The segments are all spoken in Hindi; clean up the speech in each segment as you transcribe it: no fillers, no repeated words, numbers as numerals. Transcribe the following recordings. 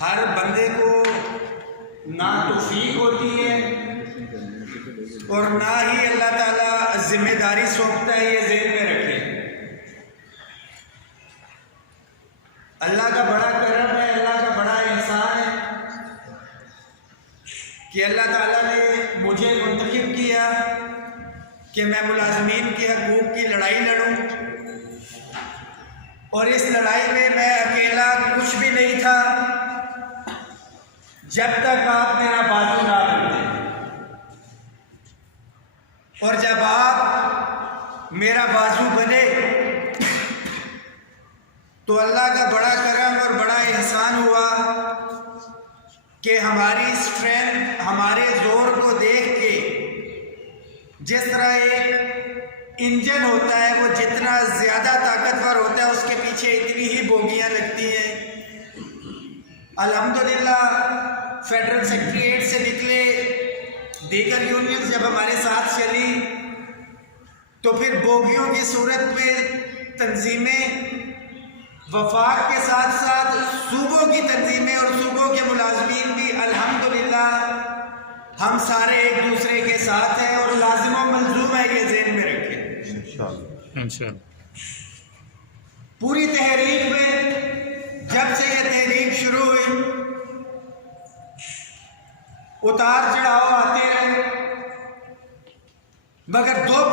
हर बंदे को ना तौफीक होती है और ना ही अल्लाह ताला जिम्मेदारी सौंपता है, ये ज़हन में रखें। अल्लाह का बड़ा करम है, अल्लाह का बड़ा एहसान है कि अल्लाह ताला ने मुझे मुंतखब किया कि मैं मुलाजमीन के हकूक़ की लड़ाई लड़ूं, और इस लड़ाई में मैं अकेला कुछ भी नहीं था जब तक आप मेरा बाजू ना बनते, और जब आप मेरा बाजू बने तो अल्लाह का बड़ा करम और बड़ा एहसान हुआ कि हमारी स्ट्रेंथ, हमारे जोर को देख के, जिस तरह एक इंजन होता है वो जितना ज़्यादा ताकतवर होता है उसके पीछे इतनी ही बोगियां लगती हैं। अल्हम्दुलिल्लाह फेडरल सेक्रेटरीट से निकले, दीगर यूनियन जब हमारे साथ चली तो फिर बोगियों की सूरत में तंजीमें, वफाक के साथ साथ सूबों की तंजीमें और सूबों के मुलाजमीन भी अल्हम्दुलिल्लाह हम सारे एक दूसरे के साथ हैं और लाजिम व मंजूम है, ये ज़हन में रखें इंशाअल्लाह। पूरी तहरीक में जब से ये तहरीक शुरू हुई उतार चढ़ाव आते रहे, मगर दुख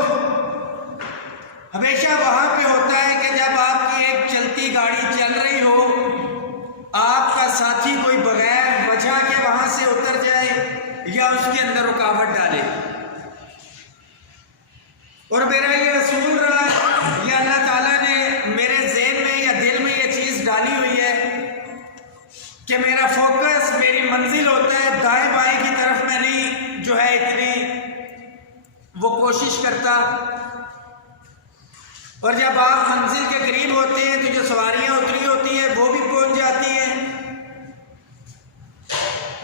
हमेशा वहां पे होता है कि जब आपकी एक चलती गाड़ी चल रही हो, आपका साथी कोई बगैर वजह के वहां से उतर जाए या उसके अंदर रुकावट डाले। और मेरा ये असूल रहा है, या अल्लाह ताला ने मेरे ज़हन में या दिल में ये चीज़ डाली हुई है कि मेरा फोकस, मेरी मंजिल होता है दाएं बाएं की तरफ। मैं नहीं जो है इतनी वो कोशिश करता, और जब आप मंजिल के करीब होते हैं तो जो सवारियां उतरी होती हैं वो भी पहुंच जाती हैं।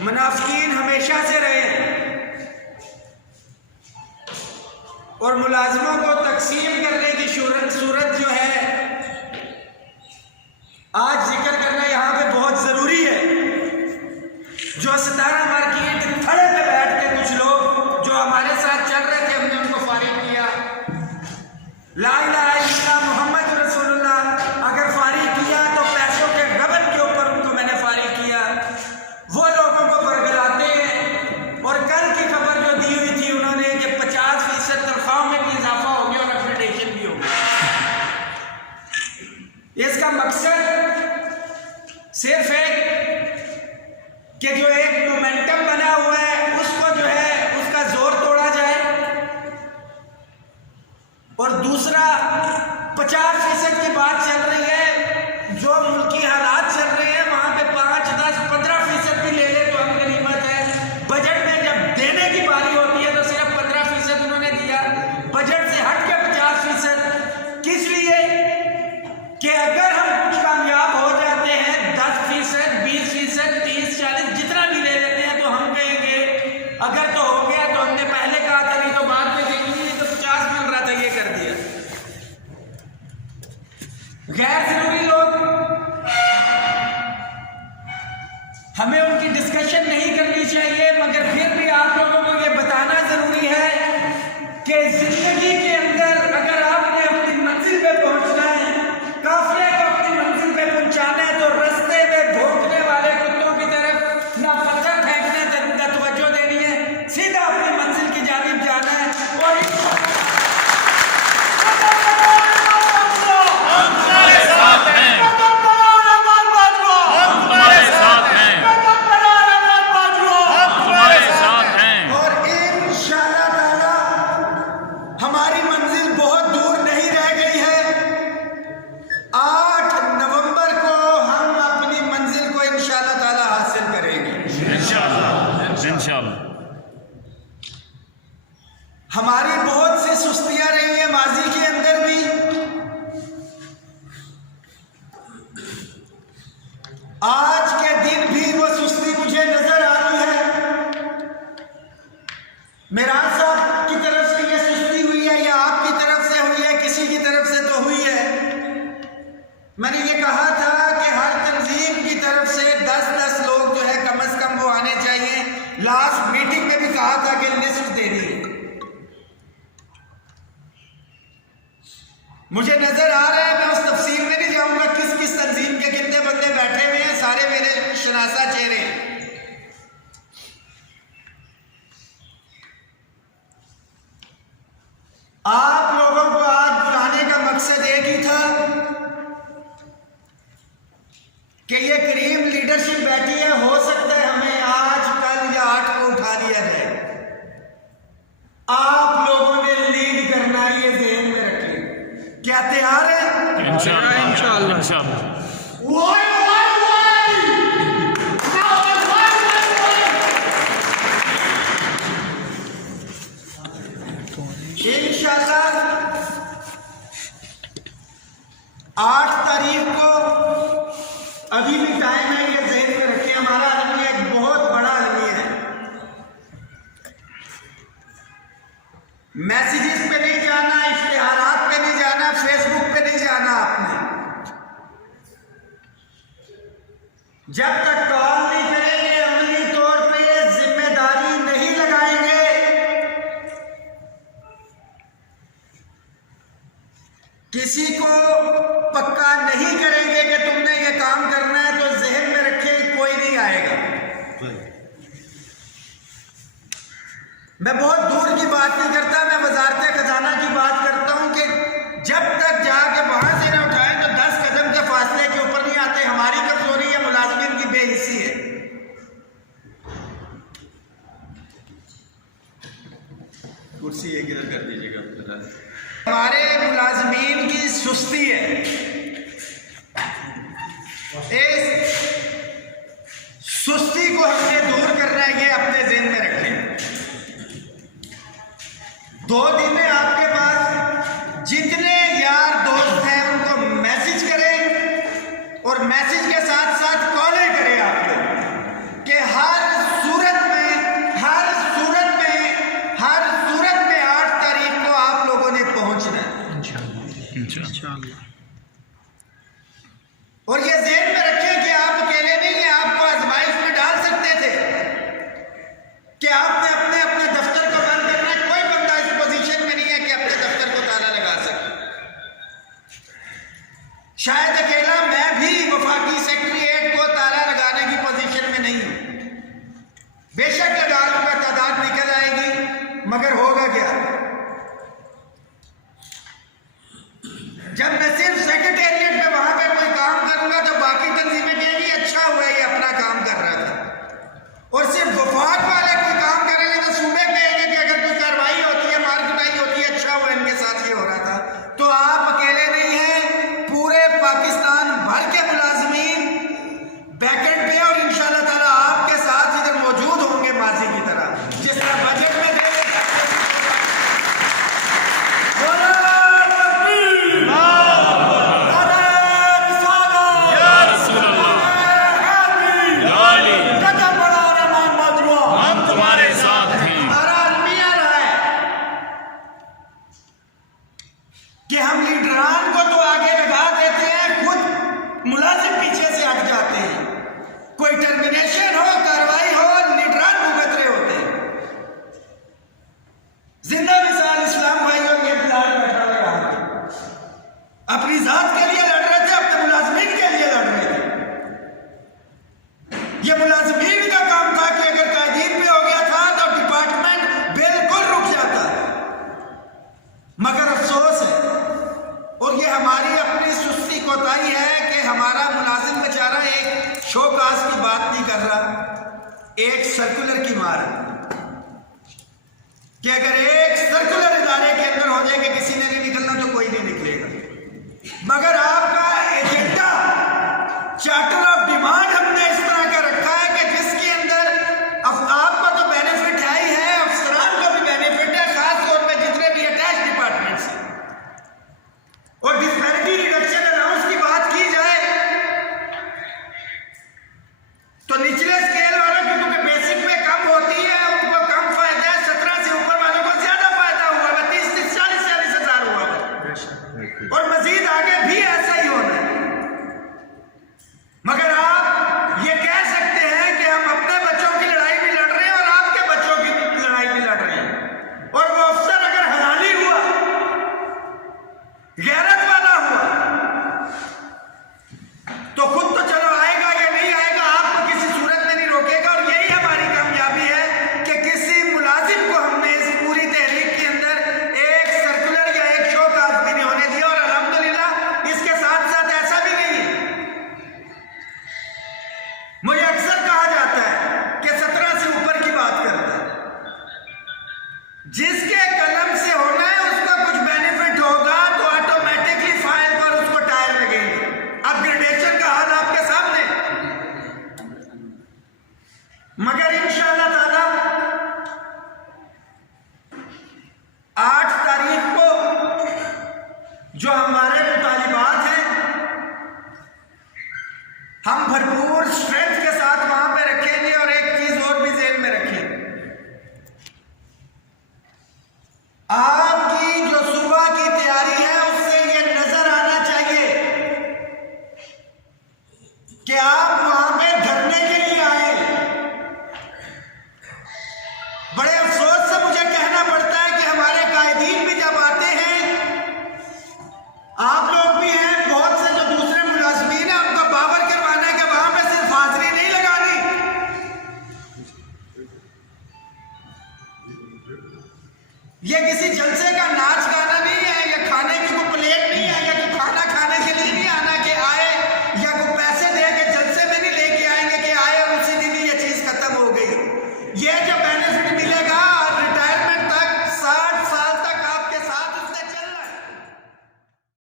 मुनाफिकीन हमेशा से रहे और मुलाजमों को तकसीम करने की सूरत जो है आज जिक्र करना यहाँ पे बहुत ज़रूरी है। जो सितारा मार्केट खड़े पे बैठ के कुछ लोग जो हमारे साथ चल रहे थे, हमने उनको फारिग किया। ला इलाहा इल्लल्लाह मोहम्मद रसूलुल्लाह अगर फारिग किया तो पैसों के गबन के ऊपर उनको मैंने फारिग किया। वो लोगों को बरगलाते हैं, और कल की खबर जो दी हुई थी उन्होंने कि 50% तनख्वाहों में भी इजाफा हो गया और अपग्रेडेशन भी हो गया। इसका मकसद सिर्फ एक कि जो एक मोमेंटम बना हुआ है उसको जो है उसका जोर तोड़ा जाए, और दूसरा 50% की बात चल रही है, जो मुल्की हालात चल रहे हैं वहां पे 5, 10, 15% भी ले ले तो हम गनीमत है। बजट में जब देने की बारी होती है तो सिर्फ 15% उन्होंने दिया, बजट से हट के 50%। किस लिए? कि अगर हम कुछ कामयाब हो जाते हैं 10%, 20%, 30, 40 जितना भी ले लेते हैं तो हम कहेंगे अगर तो हो गया तो हमने पहले कहा था, नहीं तो बाद में देंगे, तो 50 मिल रहा था ये कर दिया। गैर जरूरी लोग, हमें उनकी डिस्कशन नहीं करनी चाहिए, मगर फिर भी आप लोगों को ये बताना जरूरी है कि जिंदगी के अंदर अगर आपने अपनी मंजिल पे पहुंचना है, काफिले को अपनी मंजिल पे पहुंचाना है, तो रास्ते में भौंकने वाले कुत्तों की तरफ ना पत्थर फेंकने ना तवज्जो देनी है, सीधा अपनी मंजिल की जानिब जाना है। और हमारी मंजिल बहुत दूर नहीं रह गई है। 8 नवंबर को हम अपनी मंजिल को इंशाअल्लाह ताला हासिल करेंगे इंशाअल्लाह। हमारी बहुत सी सुस्तियां रही हैं माजी के अंदर भी, आज के दिन भी वो सुस्ती मुझे नजर आ रही है। मेराज साहब की तरफ से ये सुस्ती हुई है या आपकी तरफ से हुई है? किसी की तरफ से तो हुई है। मैंने ये कहा था मुझे नजर आ रहा है, मैं उस तफसील में नहीं जाऊंगा किस किस तंजीम के कितने बंदे बैठे हुए हैं, सारे मेरे शनासा चेहरे हैं। आप लोगों को आज बुलाने का मकसद एक ही था कि ये करीम लीडरशिप बैठी है, हो सकता है हमें आज कल या 8 को उठा दिया जाए। आप लोगों ने लीड करना, ये ज़हन में रखें। क्या तैयार है? इंशाअल्लाह। इंशाअल्लाह 8 तारीख को, अभी भी टाइम है, ये ज़हन में रखें। हमारा अलमिया एक बहुत बड़ा अलमिया है। मैसेजेस पे नहीं जाना, इश्तिहारात पे नहीं जाना, फेसबुक पे नहीं जाना। आपने जब तक कॉल नहीं करेंगे, अमली तौर पे ये जिम्मेदारी नहीं लगाएंगे, किसी को पक्का नहीं करेंगे कि तुमने ये काम करना है, तो जहन में रखें कोई नहीं आएगा। मैं बहुत दूर की बात नहीं करता, मैं वजारत खजाना की बात करता हूं कि जब तक जाके वहां से ना उठाएं तो 10 कदम के फासले के ऊपर नहीं आते। हमारी कमजोरी है, मुलाजिमीन की बेहिस्सी है। कुर्सी एक इधर कर दीजिएगा। हमारे मुलाजिमीन की सुस्ती है। इस सुस्ती को हमने दूर करना है, ये अपने ज़हन में रखें। 2 दिन में आपके पास जितने यार दोस्त हैं उनको मैसेज करें, और मैसेज के साथ साथ कॉलें करें आप लोग कि हर सूरत में 8 तारीख को आप लोगों ने पहुंचना है इंशाअल्लाह। और ये ज़हन में रखें कि आप अकेले नहीं हैं। आपको आज़माइश में डाल सकते थे कि आपने अपने दफ्तर को बंद करना है। कोई बंदा इस पोजीशन में नहीं है कि अपने दफ्तर को ताला लगा सके। शायद अकेला मैं भी वफाकी सेक्रेटरीट को ताला लगाने की पोजीशन में नहीं हूं। बेशक लगा लूंगा, तादाद निकल आएगी, मगर होगा क्या? जब मैं सिर्फ सेक्रेटेरिएट में वहां पे कोई काम करूंगा तो बाकी तंजीमें कहेंगी अच्छा हुआ ये अपना काम कर रहा था, और सिर्फ वफाक वाले कोई काम करेंगे तो सूबे कहेंगे कि अगर कोई कार्रवाई होती है, मार कुटाई होती है, अच्छा हुआ इनके साथ ये हो रहा था। तो आप अकेले नहीं हैं, पूरे पाकिस्तान भर के मुलाजिमीन बैकेंड पे और इंशाअल्लाह ताला आपके साथ इधर मौजूद होंगे, माजी की तरह जिस तरह बजट में कि हम लीडरान को तो आगे लगा देते हैं, खुद मुलाजिम पीछे से हट जाते हैं। कोई टर्मिनेशन हो, कार्रवाई हो, लीडरान भुगत रहे होते हैं। जिंदा मिसाल इस्लाम भाई और ये बिलाल बैठा हुआ यहाँ पे अपनी जात के लिए लड़ रहे थे, अपने मुलाजिमीन के लिए लड़ रहे थे। ये मुलाजिमीन का काम था कि अगर कायदीन पे हो गया था तो डिपार्टमेंट बिल्कुल रुक जाता, मगर अफसोस है और ये हमारी अपनी सुस्ती कोताही है कि हमारा मुलाजिम बेचारा एक शोकास की बात नहीं कर रहा, एक सर्कुलर की मार कि अगर एक सर्कुलर